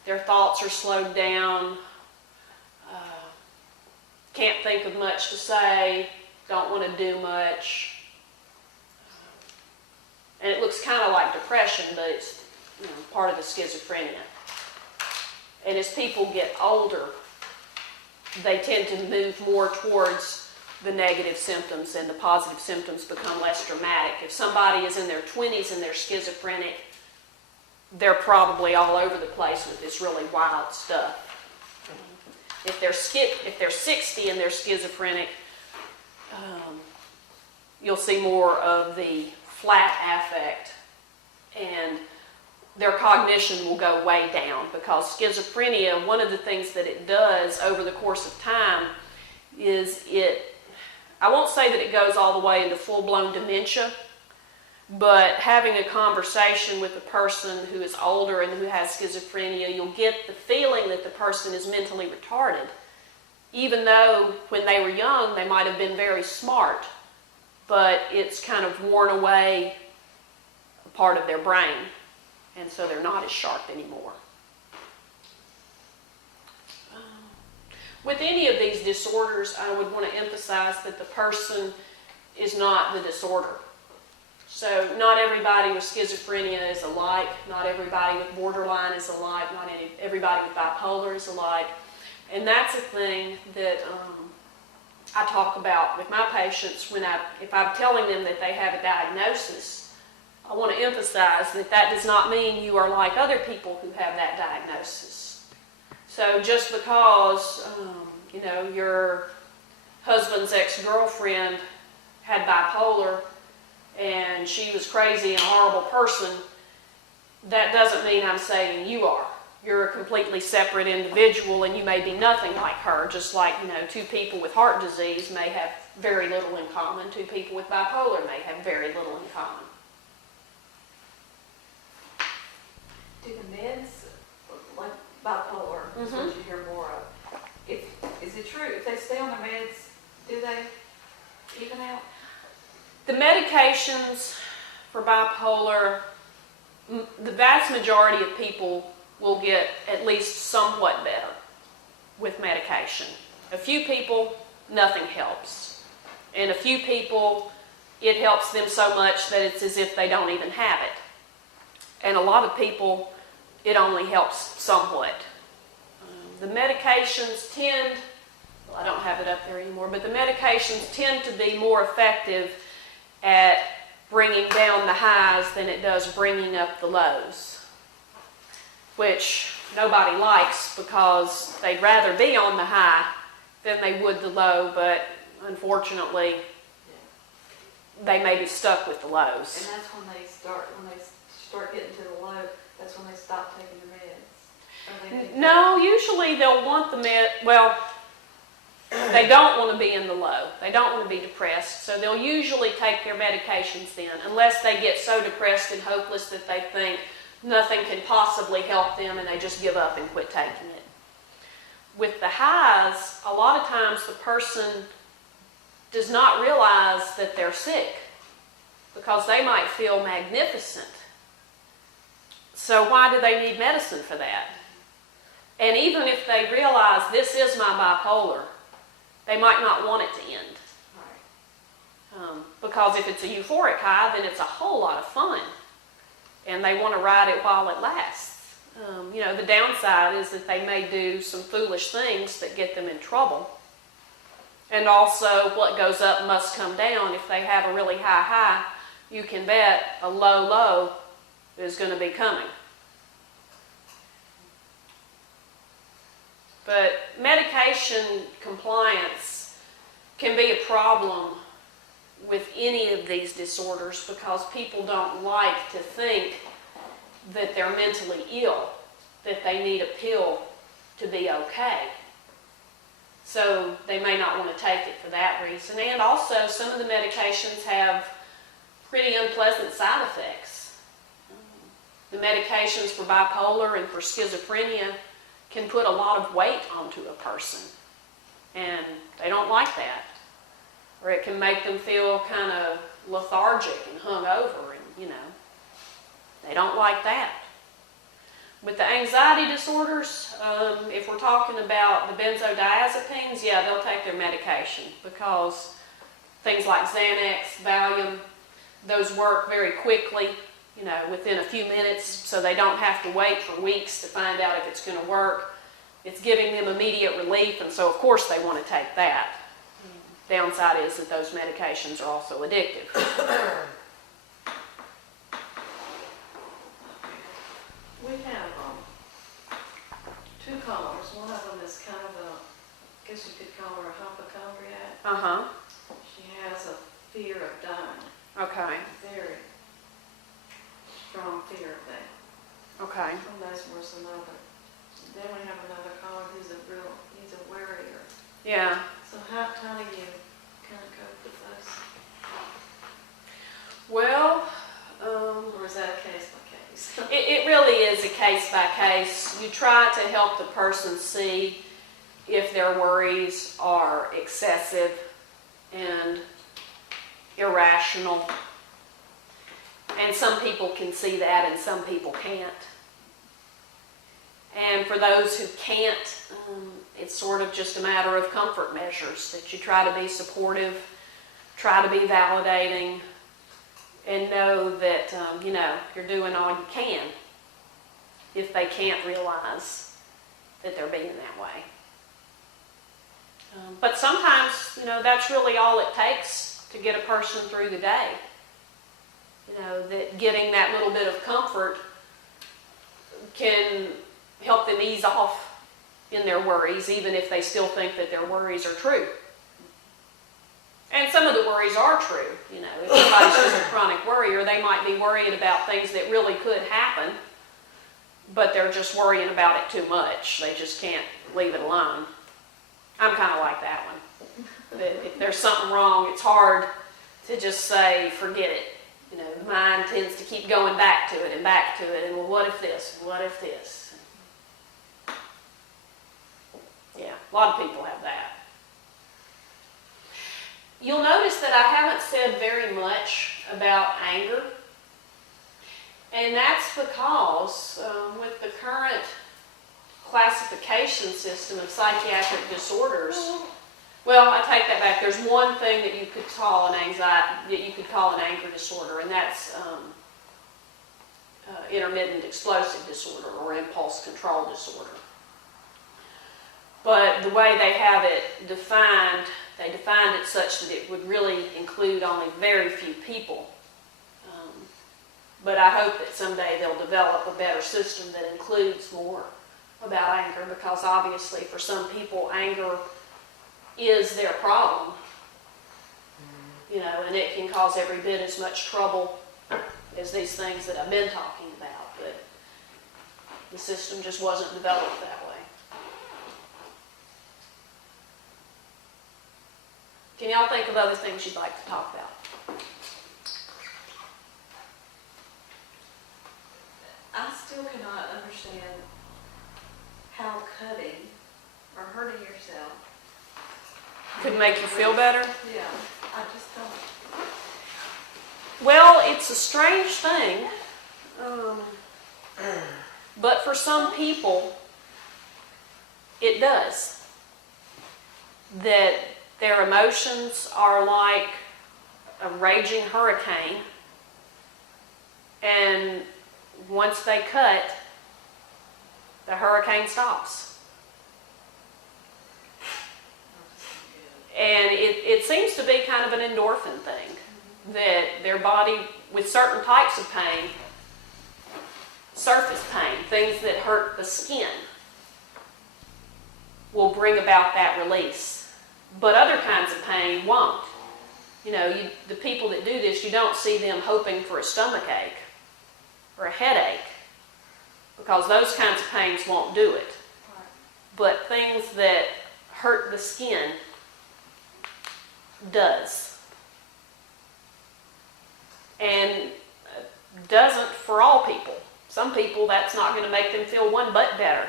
Their thoughts are slowed down, can't think of much to say, don't want to do much. And it looks kind of like depression, but it's part of the schizophrenia. And as people get older, they tend to move more towards the negative symptoms, and the positive symptoms become less dramatic. If somebody is in their 20s and they're schizophrenic, they're probably all over the place with this really wild stuff. If they're 60 and they're schizophrenic, you'll see more of the flat affect, and their cognition will go way down, because schizophrenia, one of the things that it does over the course of time is I won't say that it goes all the way into full-blown dementia, but having a conversation with a person who is older and who has schizophrenia, you'll get the feeling that the person is mentally retarded, even though when they were young they might have been very smart, but it's kind of worn away a part of their brain, and so they're not as sharp anymore. With any of these disorders, I would want to emphasize that the person is not the disorder. So not everybody with schizophrenia is alike. Not everybody with borderline is alike. Not everybody with bipolar is alike. And that's a thing that I talk about with my patients if I'm telling them that they have a diagnosis. I want to emphasize that does not mean you are like other people who have that diagnosis. So just because, your husband's ex-girlfriend had bipolar and she was crazy and a horrible person, that doesn't mean I'm saying you are. You're a completely separate individual, and you may be nothing like her, just like, two people with heart disease may have very little in common. Two people with bipolar may have very little in common. Do the meds, like bipolar, is what you hear more of. Is it true, if they stay on the meds, do they even out? The medications for bipolar, the vast majority of people will get at least somewhat better with medication. A few people, nothing helps. And a few people, it helps them so much that it's as if they don't even have it. And a lot of people, it only helps somewhat. The medications I don't have it up there anymore, but the medications tend to be more effective at bringing down the highs than it does bringing up the lows, which nobody likes, because they'd rather be on the high than they would the low, but unfortunately they may be stuck with the lows. And that's when they start getting to the low, that's when they stop taking the meds. No, usually they'll want the med. Well, They don't want to be in the low. They don't want to be depressed. So they'll usually take their medications then, unless they get so depressed and hopeless that they think nothing can possibly help them and they just give up and quit taking it. With the highs, a lot of times the person does not realize that they're sick because they might feel magnificent. So why do they need medicine for that? And even if they realize this is my bipolar, they might not want it to end. Because if it's a euphoric high, then it's a whole lot of fun. And they want to ride it while it lasts. The downside is that they may do some foolish things that get them in trouble. And also, what goes up must come down. If they have a really high high, you can bet a low low is going to be coming. But medication compliance can be a problem with any of these disorders because people don't like to think that they're mentally ill, that they need a pill to be okay. So they may not want to take it for that reason. And also, some of the medications have pretty unpleasant side effects. The medications for bipolar and for schizophrenia can put a lot of weight onto a person, and they don't like that. Or it can make them feel kind of lethargic and hungover, and they don't like that. With the anxiety disorders, if we're talking about the benzodiazepines, yeah, they'll take their medication because things like Xanax, Valium, those work very quickly, within a few minutes, so they don't have to wait for weeks to find out if it's going to work. It's giving them immediate relief, and so of course they want to take that. Downside is that those medications are also addictive. We have two callers. One of them is kind of I guess you could call her a hypochondriac. Uh-huh. She has a fear of dying. Okay. Very strong fear of that. Okay. And that's worse than another. Then we have another caller who's he's a worrier. Yeah. So how do you kind of cope with those? Well, Or is that a case by case? it really is a case by case. You try to help the person see if their worries are excessive and irrational. And some people can see that and some people can't. And for those who can't, it's sort of just a matter of comfort measures, that you try to be supportive, try to be validating, and know that, you're doing all you can if they can't realize that they're being that way. But sometimes, that's really all it takes to get a person through the day. That getting that little bit of comfort can help them ease off in their worries, even if they still think that their worries are true. And some of the worries are true. If somebody's just a chronic worrier, they might be worrying about things that really could happen, but they're just worrying about it too much. They just can't leave it alone. I'm kind of like that one. That if there's something wrong, it's hard to just say, forget it. The mind tends to keep going back to it, and well, what if this? What if this? Yeah, a lot of people have that. You'll notice that I haven't said very much about anger, and that's because with the current classification system of psychiatric disorders, well, I take that back. There's one thing that you could call an anger disorder, and that's intermittent explosive disorder or impulse control disorder. But the way they have it defined, they defined it such that it would really include only very few people. But I hope that someday they'll develop a better system that includes more about anger, because obviously for some people anger is their problem, and it can cause every bit as much trouble as these things that I've been talking about, but the system just wasn't developed that way. Can y'all think of other things you'd like to talk about? I still cannot understand how cutting or hurting yourself Could make you feel better? Yeah, I just don't. Well, it's a strange thing. But for some people, it does. That their emotions are like a raging hurricane, and once they cut, the hurricane stops. And it seems to be kind of an endorphin thing, that their body, with certain types of pain, surface pain, things that hurt the skin, will bring about that release. But other kinds of pain won't. You know, the people that do this, you don't see them hoping for a stomach ache or a headache, because those kinds of pains won't do it. But things that hurt the skin does. And doesn't for all people. Some people, that's not going to make them feel one bit better,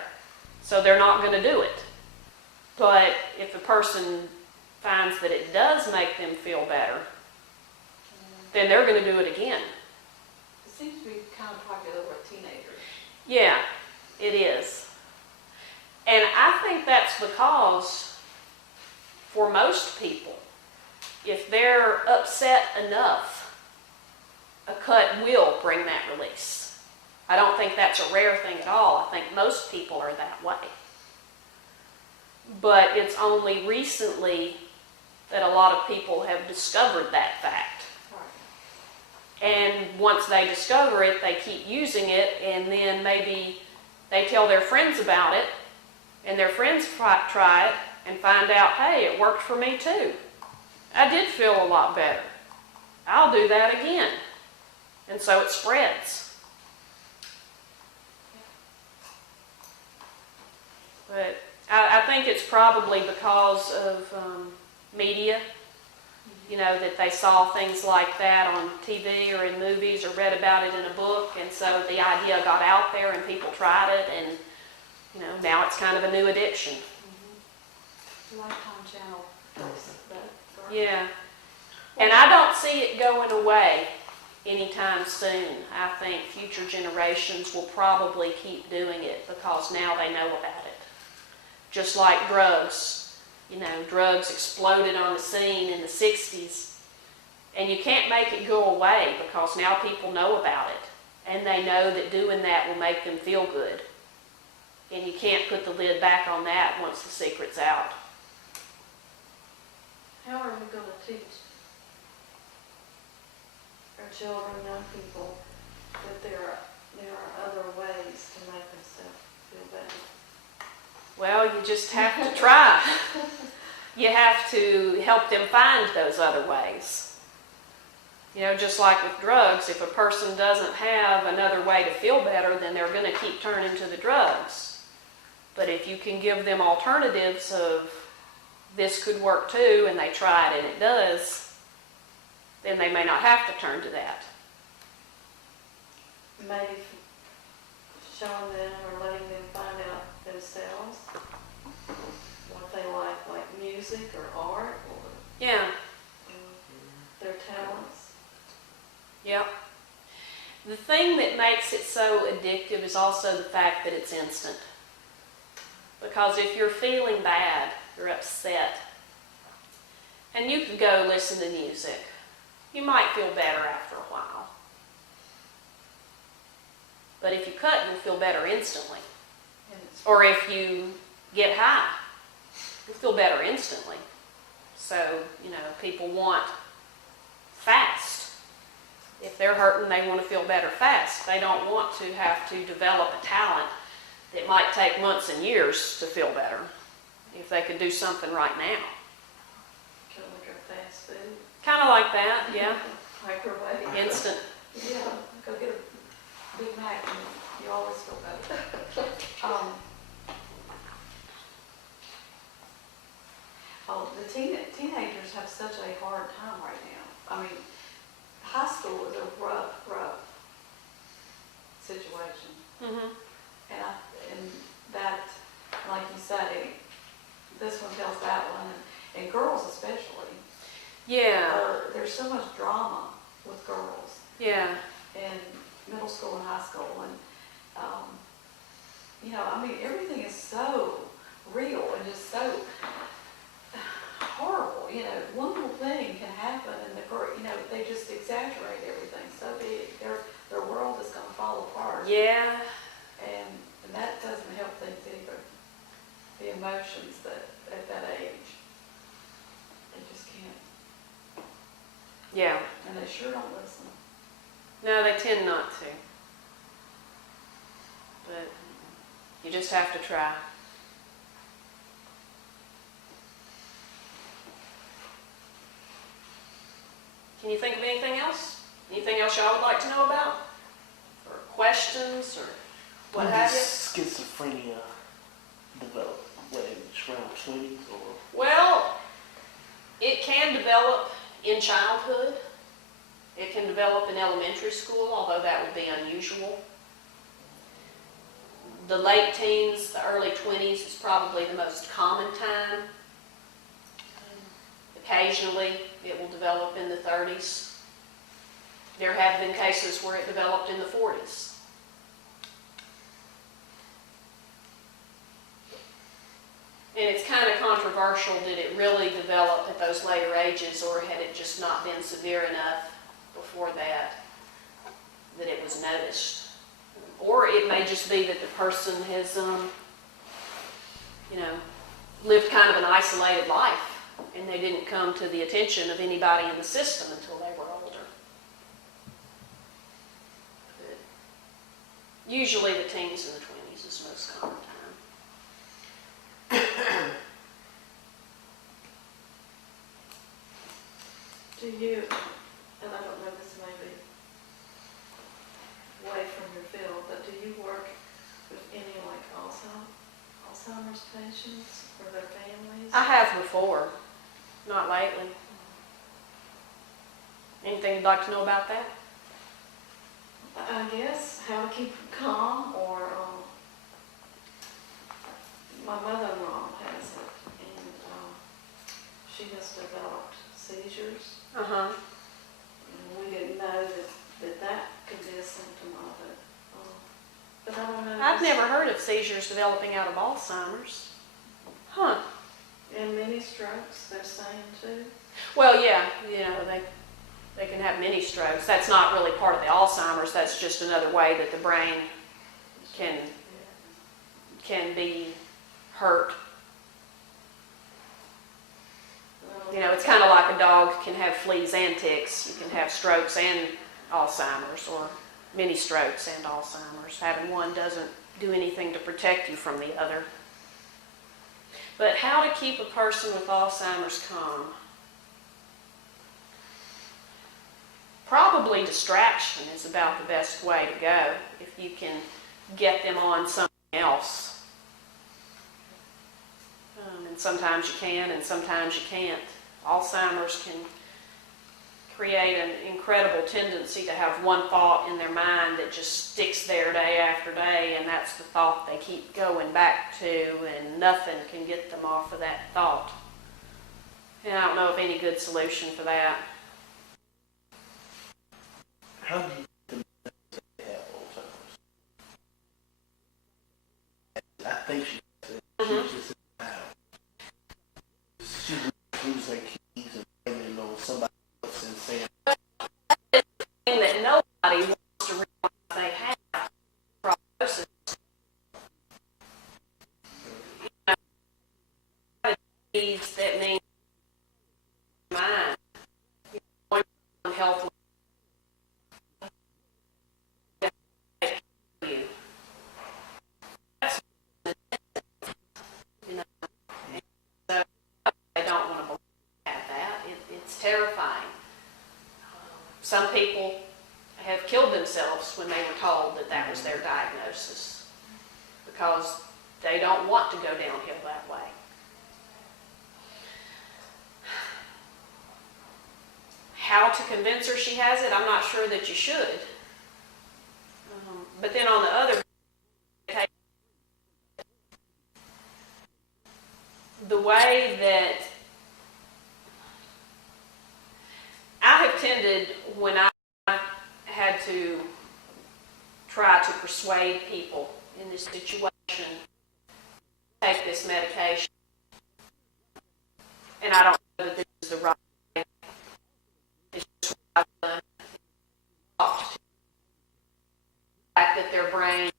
so they're not going to do it. But if a person finds that it does make them feel better, then they're going to do it again. It seems to be kind of popular with teenagers. Yeah, it is. And I think that's because for most people, if they're upset enough, a cut will bring that release. I don't think that's a rare thing at all. I think most people are that way. But it's only recently that a lot of people have discovered that fact. Right. And once they discover it, they keep using it, and then maybe they tell their friends about it, and their friends try it and find out, hey, it worked for me too. I did feel a lot better. I'll do that again. And so it spreads. But I think it's probably because of media, you know, that they saw things like that on TV or in movies or read about it in a book, and so the idea got out there and people tried it, and you know, now it's kind of a new addiction. Lifetime channel does that. Yeah. And I don't see it going away anytime soon. I think future generations will probably keep doing it because now they know about it. Just like drugs. You know, drugs exploded on the scene in the 60s. And you can't make it go away because now people know about it. And they know that doing that will make them feel good. And you can't put the lid back on that once the secret's out. How are we going to teach our children, young people, that there are other ways to make themselves feel better? Well, you just have to try. You have to help them find those other ways. You know, just like with drugs, if a person doesn't have another way to feel better, then they're going to keep turning to the drugs. But if you can give them alternatives of this could work too, and they try it and it does, then they may not have to turn to that. Maybe showing them or letting them find out themselves what they like music or art or Yeah. their talents. Yeah. The thing that makes it so addictive is also the fact that it's instant. Because if you're feeling bad, you're upset, and you could go listen to music, you might feel better after a while. But if you cut, you'll feel better instantly. Or if you get high, you'll feel better instantly. So, you know, people want fast. If they're hurting, they want to feel better fast. They don't want to have to develop a talent that might take months and years to feel better if they could do something right now. Kind of like our fast food. Kind of like that, yeah. Microwave. Instant. Yeah, go get a Big Mac and you always feel better. The teenagers have such And that, like you say, this one tells that one, and girls especially. Yeah. There's so much drama with girls Yeah. in middle school and high school, and you know, I mean, everything is so real and just so horrible. You know, one little thing can happen, and you know, they just exaggerate everything so big. Their world is going to fall apart. Yeah. And that doesn't help things either. The emotions that at that age, they just can't. Yeah. And they sure don't listen. No, they tend not to. But you just have to try. Can you think of anything else? Anything else y'all would like to know about? Or questions, or what When have does you? schizophrenia develop? What age? Around 20s or? Well, it can develop in childhood. It can develop in elementary school, although that would be unusual. The late teens, the early 20s is probably the most common time. Occasionally, it will develop in the 30s. There have been cases where it developed in the 40s. And it's kind of controversial, did it really develop at those later ages, or had it just not been severe enough before that it was noticed? Or it may just be that the person has, lived kind of an isolated life, and they didn't come to the attention of anybody in the system until they were older. But usually the teens and the 20s is the most common time. Do you, and I don't know, this may be away from your field, but do you work with any like Alzheimer's patients or their families? I have before, not lately. Anything you'd like to know about that? I guess how to keep them calm, or my mother-in-law has it, and she has developed seizures. Uh-huh. And we didn't know that could be a symptom of it. But I don't know. I've never heard of seizures developing out of Alzheimer's. Huh. And many strokes, they're saying too. Well, yeah, they can have many strokes. That's not really part of the Alzheimer's. That's just another way that the brain can be hurt. It's kind of like a dog can have fleas and ticks. You can have strokes and Alzheimer's, or many strokes and Alzheimer's. Having one doesn't do anything to protect you from the other. But how to keep a person with Alzheimer's calm? Probably distraction is about the best way to go if you can get them on something else. And sometimes you can and sometimes you can't. Alzheimer's can create an incredible tendency to have one thought in their mind that just sticks there day after day, and that's the thought they keep going back to, and nothing can get them off of that thought. And I don't know of any good solution for that. How do you have Alzheimer's? I think she said she just said how she loses her keys and blaming it on somebody else and saying That nobody wants to realize they have prognosis. That means mind. Health. Terrifying. Some people have killed themselves when they were told that that was their diagnosis, because they don't want to go downhill that way. How to convince her she has it, I'm not sure that you should. But then on the other try to persuade people in this situation to take this medication. And I don't know that this is the right way. It's just what I've done. Talked to the fact that their brain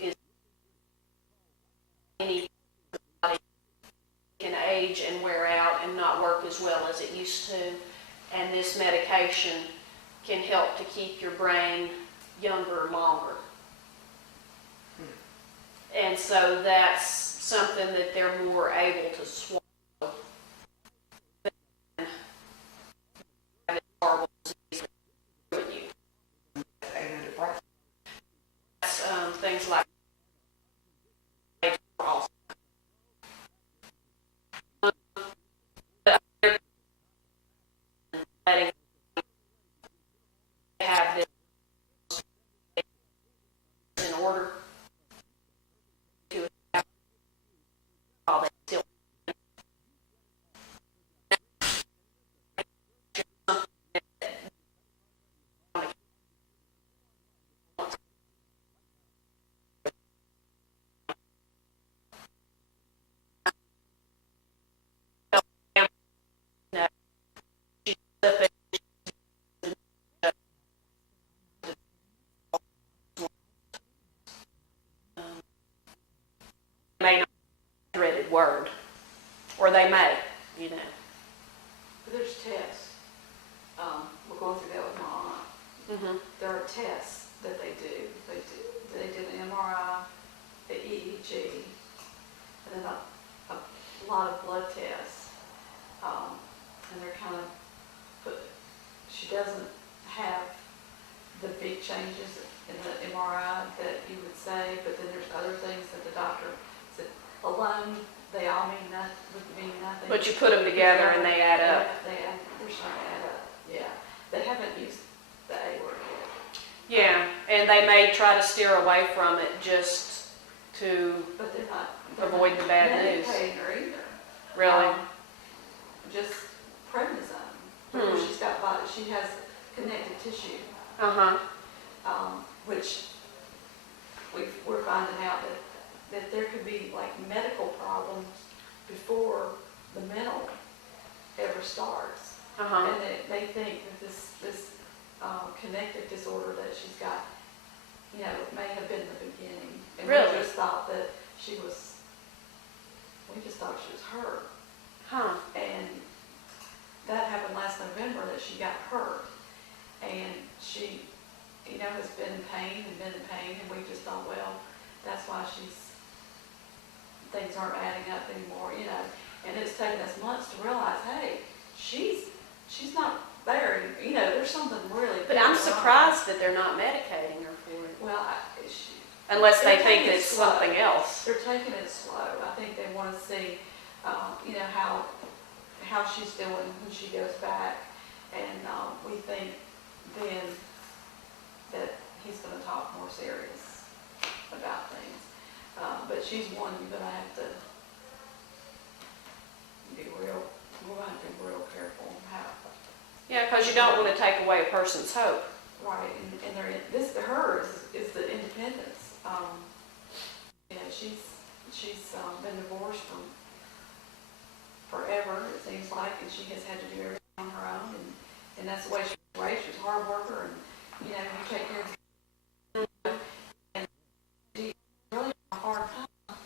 is any body can age and wear out and not work as well as it used to. And this medication can help to keep your brain younger longer. And so that's something that they're more able to swallow than this horrible disease with you. That's things like letting have this in order to have all that still. May not be a dreaded word, or they may, you know. There's tests. We're going through that with my aunt. Mm-hmm. There are tests that they do. They did an MRI, the EEG, and then a lot of blood tests. And they're kind of, but she doesn't have the big changes in the MRI that you would say, but then there's other things that the doctor said alone, they all would mean nothing. But you put them together and they add up. They're starting to add up, yeah. They haven't used the A word yet. Yeah, and they may try to steer away from it just to But they're not. avoid the bad news. Medicating her either. Really. Just prednisone. She has connective tissue, Uh-huh. which we're finding out that there could be like medical problems before the mental ever starts. Uh-huh. And they think that this connective disorder that she's got, may have been the beginning. And Really? we just thought that she was hurt. Huh. And that happened last November that she got hurt. And she, has been in pain, and we just thought, well, that's why things aren't adding up anymore, And it's taken us months to realize, hey, she's not there. There's something really. But I'm surprised that they're not medicating her for it. Well, Unless they they're think taking it it's slow. something else. They're taking it slow. I think they want to see, how she's doing when she goes back. And we think then that he's going to talk more serious about things. But she's one you're going to have to be real careful how. Yeah, because you don't want to take away a person's hope. Right, and hers is the independence. She's been divorced forever, it seems like, and she has had to do everything on her own, and that's the way she was raised. She's a hard worker, and you take care of her, and she really had a hard time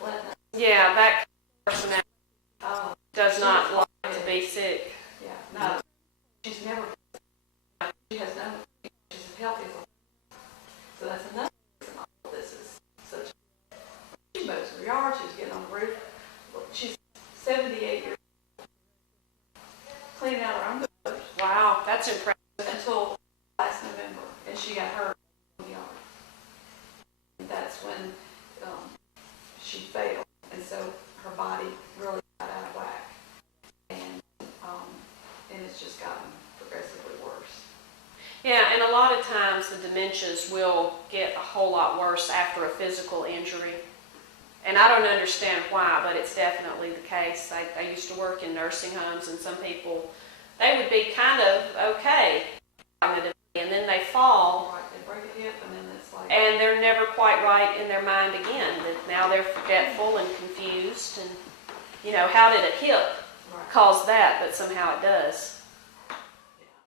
letting us. Yeah, that personality does not like to be sick. Yeah, no, she's never. She has no. She's as healthy as a. So that's another reason all of this is such. She mows her yard. She's getting on the roof. She's 78 years old, cleaning out her own gutters Wow, that's impressive. until last November, and she got hurt in the yard. And that's when she failed, and so her body really got out of whack, and it's just gotten progressively worse. Yeah, and a lot of times the dementias will get a whole lot worse after a physical injury. And I don't understand why, but it's definitely the case. I used to work in nursing homes, and some people, they would be kind of okay, and then they fall, Right, they break a hip, and then it's like. they're never quite right in their mind again, that now they're forgetful and confused, and, how did a hip Right. cause that, but somehow it does.